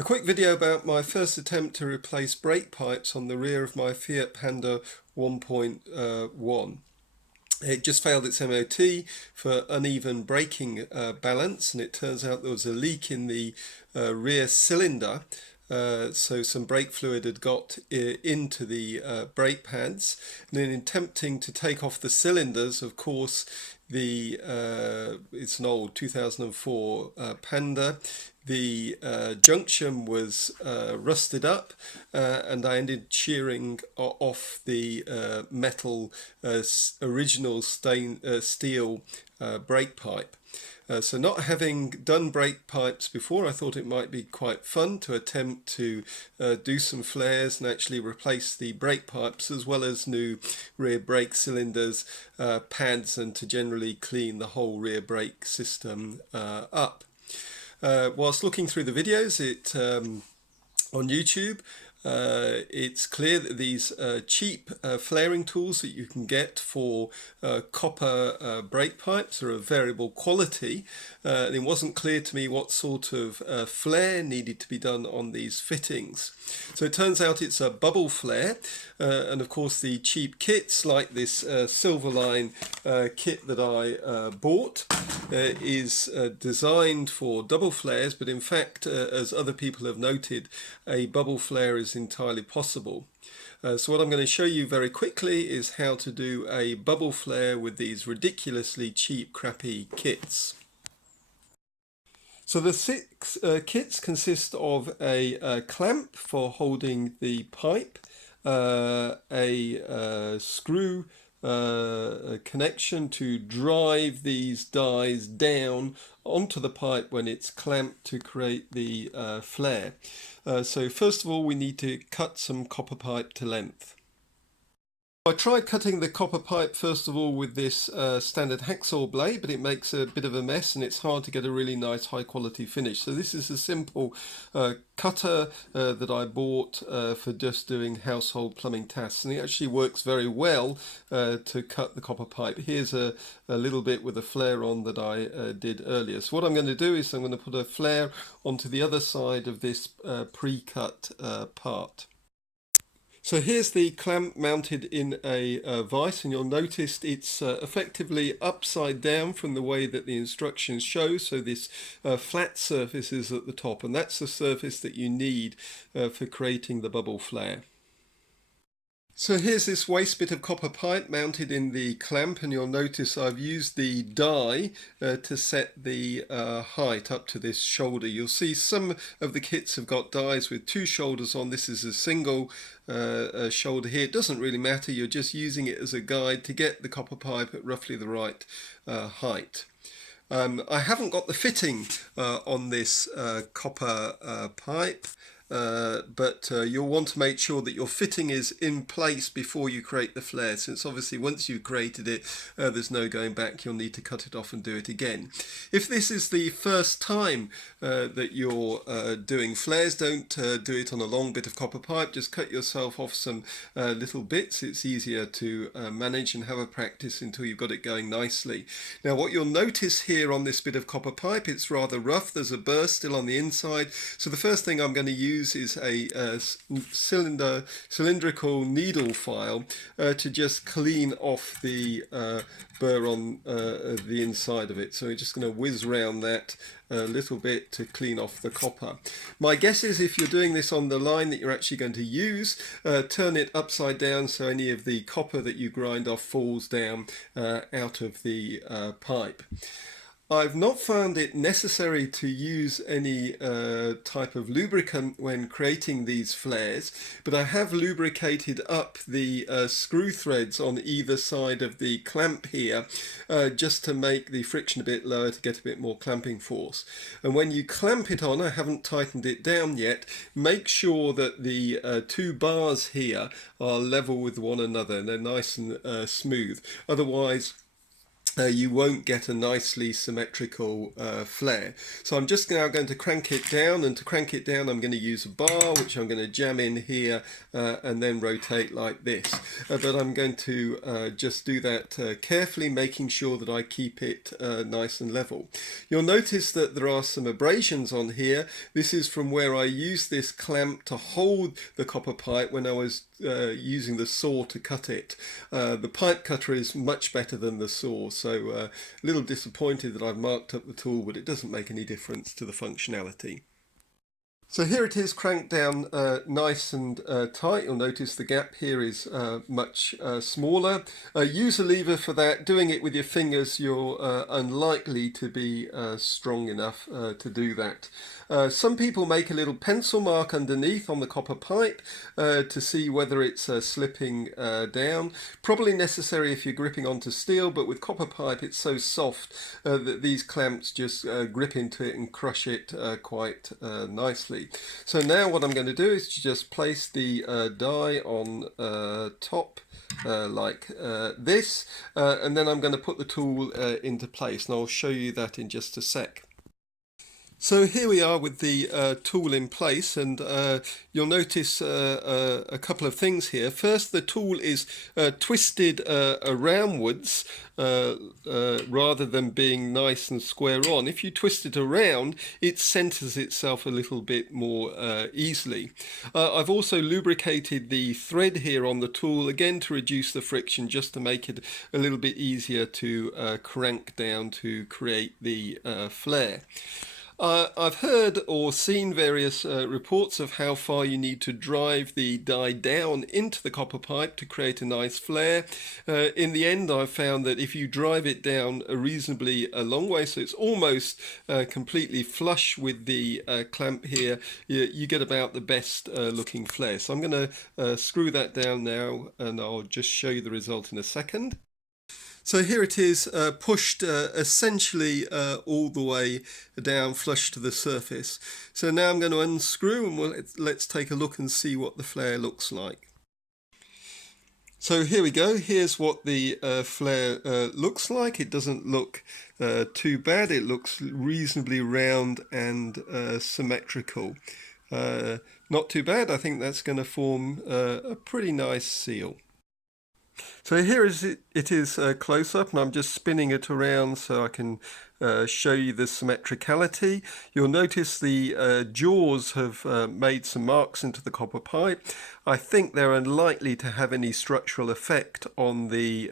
A quick video about my first attempt to replace brake pipes on the rear of my Fiat Panda 1.1. It just failed its MOT for uneven braking balance, and it turns out there was a leak in the rear cylinder. So some brake fluid had got into the brake pads, and in attempting to take off the cylinders, of course, it's an old 2004 Panda. The junction was rusted up, and I ended shearing off the metal original steel brake pipe. So not having done brake pipes before, I thought it might be quite fun to attempt to do some flares and actually replace the brake pipes as well as new rear brake cylinders, pads, and to generally clean the whole rear brake system up. Whilst looking through the videos on YouTube, it's clear that these cheap flaring tools that you can get for copper brake pipes are of variable quality. And it wasn't clear to me what sort of flare needed to be done on these fittings. So it turns out it's a bubble flare, and of course the cheap kits like this Silverline kit that I bought is designed for double flares, but in fact, as other people have noted, a bubble flare is entirely possible. So what I'm going to show you very quickly is how to do a bubble flare with these ridiculously cheap, crappy kits. So the six kits consist of a clamp for holding the pipe, a screw connection to drive these dies down onto the pipe when it's clamped to create the flare. So first of all, we need to cut some copper pipe to length. I tried cutting the copper pipe first of all with this standard hacksaw blade, but it makes a bit of a mess and it's hard to get a really nice high quality finish. So this is a simple cutter that I bought for just doing household plumbing tasks, and it actually works very well to cut the copper pipe. Here's a little bit with a flare on that I did earlier. So what I'm going to do is I'm going to put a flare onto the other side of this pre-cut part. So here's the clamp mounted in a vise, and you'll notice it's effectively upside down from the way that the instructions show. So this flat surface is at the top, and that's the surface that you need for creating the bubble flare. So here's this waste bit of copper pipe mounted in the clamp, and you'll notice I've used the die to set the height up to this shoulder. You'll see some of the kits have got dies with two shoulders on. This is a single shoulder here. It doesn't really matter, you're just using it as a guide to get the copper pipe at roughly the right height. I haven't got the fitting on this copper pipe. But you'll want to make sure that your fitting is in place before you create the flare, since obviously once you've created it, there's no going back. You'll need to cut it off and do it again. If this is the first time that you're doing flares, don't do it on a long bit of copper pipe. Just cut yourself off some little bits. It's easier to manage and have a practice until you've got it going nicely. Now what you'll notice here on this bit of copper pipe, it's rather rough. There's a burr still on the inside. So the first thing I'm going to use is a cylindrical needle file to just clean off the burr on the inside of it. So we're just going to whiz around that a little bit to clean off the copper. My guess is if you're doing this on the line that you're actually going to use, turn it upside down so any of the copper that you grind off falls down out of the pipe. I've not found it necessary to use any type of lubricant when creating these flares, but I have lubricated up the screw threads on either side of the clamp here just to make the friction a bit lower to get a bit more clamping force. And when you clamp it on, I haven't tightened it down yet, make sure that the two bars here are level with one another and they're nice and smooth. Otherwise, you won't get a nicely symmetrical flare. So I'm just now going to crank it down, and to crank it down I'm going to use a bar which I'm going to jam in here and then rotate like this. But I'm going to just do that carefully, making sure that I keep it nice and level. You'll notice that there are some abrasions on here. This is from where I used this clamp to hold the copper pipe when I was using the saw to cut it. The pipe cutter is much better than the saw, so a little disappointed that I've marked up the tool, but it doesn't make any difference to the functionality. So here it is cranked down nice and tight. You'll notice the gap here is much smaller. Use a lever for that. Doing it with your fingers, you're unlikely to be strong enough to do that. Some people make a little pencil mark underneath on the copper pipe to see whether it's slipping down. Probably necessary if you're gripping onto steel, but with copper pipe it's so soft that these clamps just grip into it and crush it quite nicely. So now what I'm going to do is to just place the die on top like this, and then I'm going to put the tool into place, and I'll show you that in just a sec. So here we are with the tool in place, and you'll notice a couple of things here. First, the tool is twisted aroundwards rather than being nice and square on. If you twist it around, it centers itself a little bit more easily. I've also lubricated the thread here on the tool, again to reduce the friction, just to make it a little bit easier to crank down to create the flare. I've heard or seen various reports of how far you need to drive the die down into the copper pipe to create a nice flare. In the end, I've found that if you drive it down a reasonably long way, so it's almost completely flush with the clamp here, you get about the best looking flare. So I'm going to screw that down now, and I'll just show you the result in a second. So here it is pushed essentially all the way down flush to the surface. So now I'm going to unscrew, and let's take a look and see what the flare looks like. So here we go. Here's what the flare looks like. It doesn't look too bad. It looks reasonably round and symmetrical. Not too bad. I think that's going to form a pretty nice seal. So here it is close up, and I'm just spinning it around so I can show you the symmetricality. You'll notice the jaws have made some marks into the copper pipe. I think they're unlikely to have any structural effect on the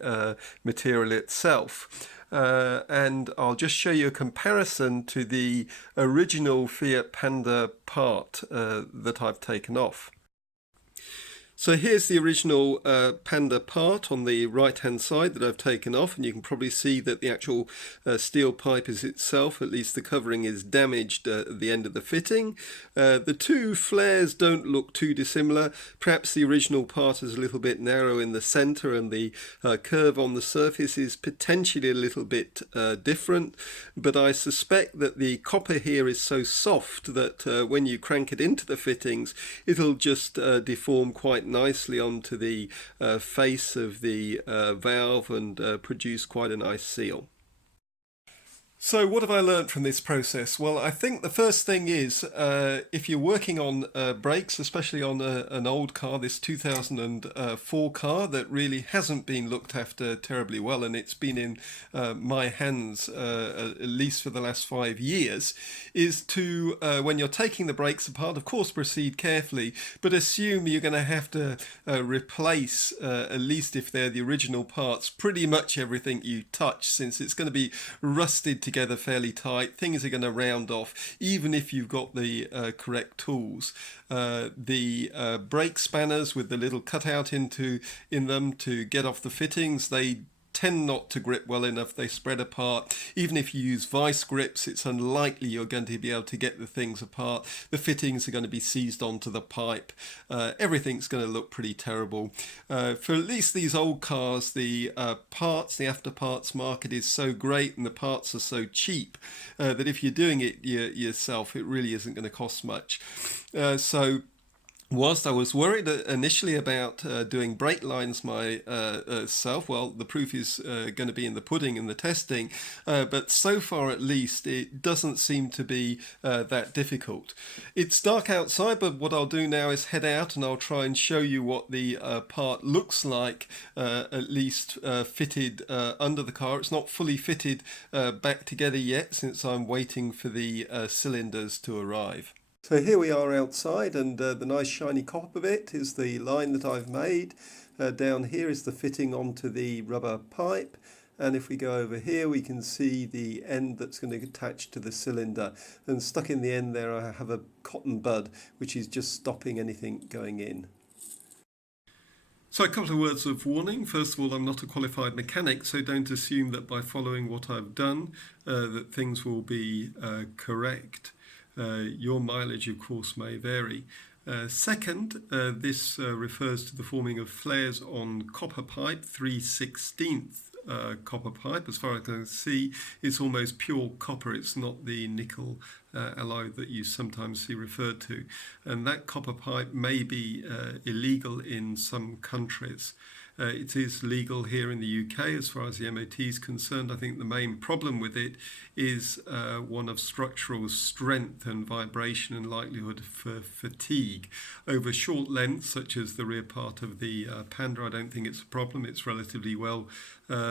material itself. And I'll just show you a comparison to the original Fiat Panda part that I've taken off. So here's the original Panda part on the right hand side that I've taken off, and you can probably see that the actual steel pipe is itself, at least the covering, is damaged at the end of the fitting. The two flares don't look too dissimilar. Perhaps the original part is a little bit narrow in the center, and the curve on the surface is potentially a little bit different, but I suspect that the copper here is so soft that when you crank it into the fittings, it'll just deform quite nicely onto the face of the valve and produce quite a nice seal. So what have I learned from this process? Well, I think the first thing is if you're working on brakes, especially on an old car, this 2004 car that really hasn't been looked after terribly well, and it's been in my hands at least for the last 5 years, is to, when you're taking the brakes apart, of course proceed carefully, but assume you're going to have to replace, at least if they're the original parts, pretty much everything you touch, since it's going to be rusted together fairly tight. Things are going to round off even if you've got the correct tools. The brake spanners with the little cutout in them to get off the fittings, they tend not to grip well enough. They spread apart. Even if you use vice grips, it's unlikely you're going to be able to get the things apart. The fittings are going to be seized onto the pipe. Everything's going to look pretty terrible. For at least these old cars, the parts, the afterparts market is so great and the parts are so cheap that if you're doing it yourself, it really isn't going to cost much. So Whilst I was worried initially about doing brake lines myself, well, the proof is going to be in the pudding and the testing, but so far at least it doesn't seem to be that difficult. It's dark outside, but what I'll do now is head out and I'll try and show you what the part looks like, at least fitted under the car. It's not fully fitted back together yet since I'm waiting for the cylinders to arrive. So here we are outside, and the nice shiny copper bit is the line that I've made. Down here is the fitting onto the rubber pipe, and if we go over here we can see the end that's going to attach to the cylinder, and stuck in the end there I have a cotton bud which is just stopping anything going in. So a couple of words of warning. First of all, I'm not a qualified mechanic, so don't assume that by following what I've done that things will be correct. Your mileage, of course, may vary. Second, this refers to the forming of flares on copper pipe, 3/16 copper pipe. As far as I can see, it's almost pure copper. It's not the nickel alloy that you sometimes see referred to. And that copper pipe may be illegal in some countries. It is legal here in the UK as far as the MOT is concerned. I think the main problem with it is one of structural strength and vibration and likelihood for fatigue. Over short lengths, such as the rear part of the Panda, I don't think it's a problem. It's relatively well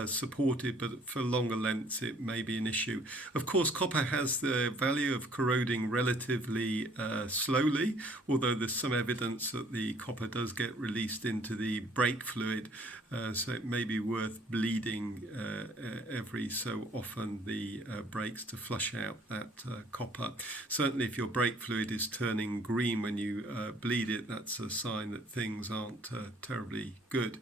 supported, but for longer lengths it may be an issue. Of course, copper has the value of corroding relatively slowly, although there's some evidence that the copper does get released into the brake fluid, so it may be worth bleeding every so often the brakes to flush out that copper. Certainly if your brake fluid is turning green when you bleed it, that's a sign that things aren't terribly good.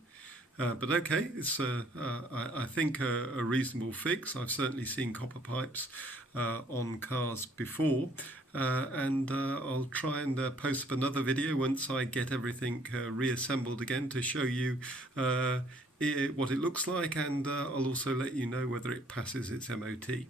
But okay, it's I think a reasonable fix. I've certainly seen copper pipes on cars before, and I'll try and post up another video once I get everything reassembled again to show you what it looks like, and I'll also let you know whether it passes its MOT.